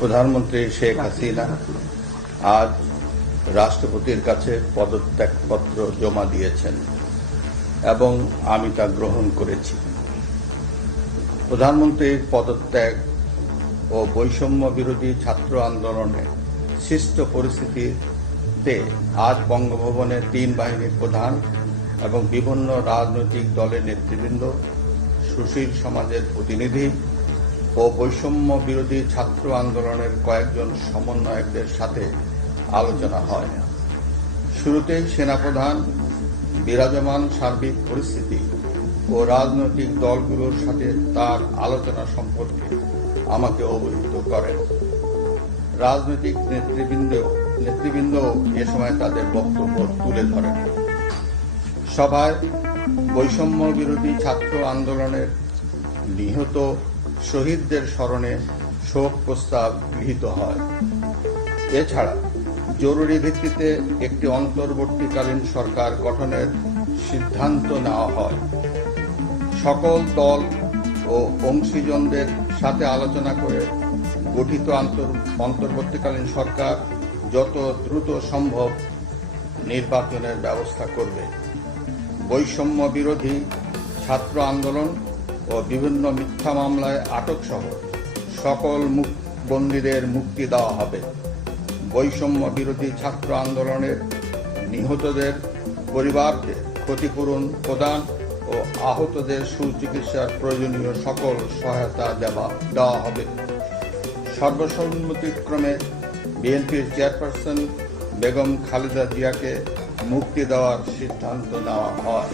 প্রধানমন্ত্রী শেখ হাসিনা আজ রাষ্ট্রপতির কাছে পদত্যাগপত্র জমা দিয়েছেন এবং আমি তা গ্রহণ করেছি। প্রধানমন্ত্রীর পদত্যাগ ও বৈষম্য বিরোধী ছাত্র আন্দোলনে সৃষ্ট পরিস্থিতিতে আজ বঙ্গভবনে 3 বাহিনীর প্রধান এবং বিভিন্ন রাজনৈতিক দলের নেতৃবৃন্দ, সুশীল সমাজের প্রতিনিধি ও বৈষম্য বিরোধী ছাত্র আন্দোলনের কয়েকজন সমন্বয়কদের সাথে আলোচনা হয়। শুরুতেই সেনাপ্রধান বিরাজমান সার্বিক পরিস্থিতি ও রাজনৈতিক দলগুলোর সাথে তার আলোচনা সম্পর্কে আমাকে অবহিত করেন। রাজনৈতিক নেতৃবৃন্দ এ সময় তাদের বক্তব্য তুলে ধরেন। সভায় বৈষম্য বিরোধী ছাত্র আন্দোলনের নিহত শহীদদের স্মরণে শোক প্রস্তাব গৃহীত হয়। এছাড়া জরুরি ভিত্তিতে একটি অন্তর্বর্তীকালীন সরকার গঠনের সিদ্ধান্ত নেওয়া হয়। সকল দল ও অংশীজনদের সাথে আলোচনা করে গঠিত অন্তর্বর্তীকালীন সরকার যত দ্রুত সম্ভব নির্বাচনের ব্যবস্থা করবে। বৈষম্য বিরোধী ছাত্র আন্দোলন ও বিভিন্ন মিথ্যা মামলায় আটক সহ সকল বন্দীদের মুক্তি দেওয়া হবে। বৈষম্য বিরোধী ছাত্র আন্দোলনের নিহতদের পরিবারদের ক্ষতিপূরণ প্রদান ও আহতদের সুচিকিৎসার প্রয়োজনীয় সকল সহায়তা দেওয়া হবে। সর্বসম্মতিক্রমে বিএনপির চেয়ারপারসন বেগম খালেদা জিয়াকে মুক্তি দেওয়ার সিদ্ধান্ত নেওয়া হয়।